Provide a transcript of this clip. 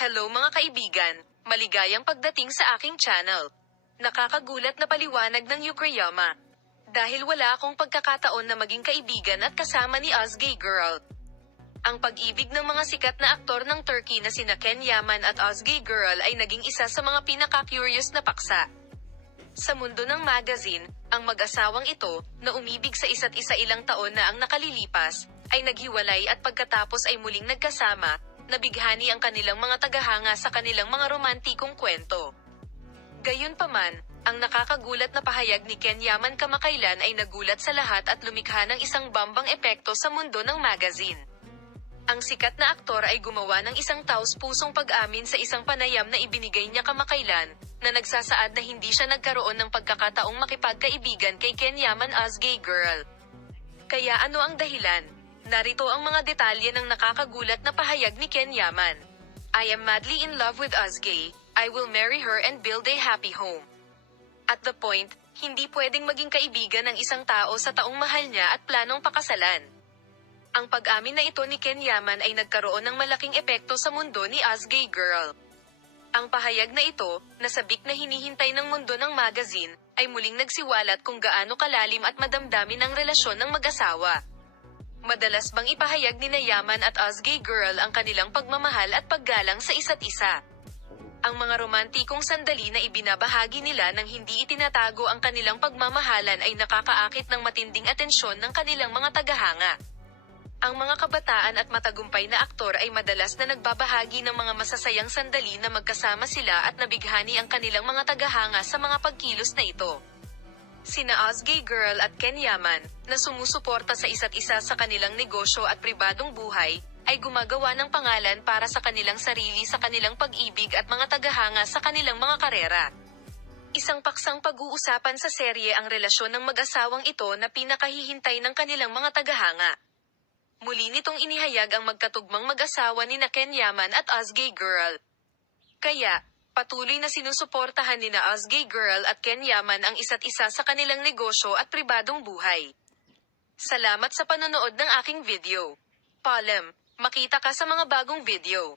Hello mga kaibigan, maligayang pagdating sa aking channel. Nakakagulat na paliwanag ng Yokoyama. Dahil wala akong pagkakataon na maging kaibigan at kasama ni Ozgay Girl. Ang pag-ibig ng mga sikat na aktor ng Turkey na sina Ken Yaman at Ozgay Girl ay naging isa sa mga pinaka-curious na paksa. Sa mundo ng magazine, ang mag-asawang ito, na umibig sa isa't isa ilang taon na ang nakalilipas, ay naghiwalay at pagkatapos ay muling nagkasama, nabighani ang kanilang mga tagahanga sa kanilang mga romantikong kwento. Gayunpaman, ang nakakagulat na pahayag ni Ken Yaman kamakailan ay nagulat sa lahat at lumikha ng isang bambang epekto sa mundo ng magazine. Ang sikat na aktor ay gumawa ng isang taos-pusong pag-amin sa isang panayam na ibinigay niya kamakailan, na nagsasaad na hindi siya nagkaroon ng pagkakataong makipagkaibigan kay Ken Yaman Ozgay Girl. Kaya ano ang dahilan? Narito ang mga detalye ng nakakagulat na pahayag ni Ken Yaman. I am madly in love with Ozgay, I will marry her and build a happy home. At the point, hindi pwedeng maging kaibigan ng isang tao sa taong mahal niya at planong pakasalan. Ang pag-amin na ito ni Ken Yaman ay nagkaroon ng malaking epekto sa mundo ni Ozgay Girl. Ang pahayag na ito, na sabik na hinihintay ng mundo ng magazine, ay muling nagsiwalat kung gaano kalalim at madamdamin ang relasyon ng mag-asawa. Madalas bang ipahayag ni Yaman at Ozgay Girl ang kanilang pagmamahal at paggalang sa isa't isa? Ang mga romantikong sandali na ibinabahagi nila nang hindi itinatago ang kanilang pagmamahalan ay nakakaakit ng matinding atensyon ng kanilang mga tagahanga. Ang mga kabataan at matagumpay na aktor ay madalas na nagbabahagi ng mga masasayang sandali na magkasama sila at nabighani ang kanilang mga tagahanga sa mga pagkilos na ito. Sina Ozgay Girl at Ken Yaman, na sumusuporta sa isa't isa sa kanilang negosyo at pribadong buhay, ay gumagawa ng pangalan para sa kanilang sarili sa kanilang pag-ibig at mga tagahanga sa kanilang mga karera. Isang paksang pag-uusapan sa serye ang relasyon ng mag-asawang ito na pinakahihintay ng kanilang mga tagahanga. Muli nitong inihayag ang magkatugmang mag-asawa ni Ken Yaman at Ozgay Girl. Kaya, patuloy na sinusuportahan ni Ozgay Girl at Ken Yaman ang isa't isa sa kanilang negosyo at pribadong buhay. Salamat sa panonood ng aking video. Paalam, makita ka sa mga bagong video.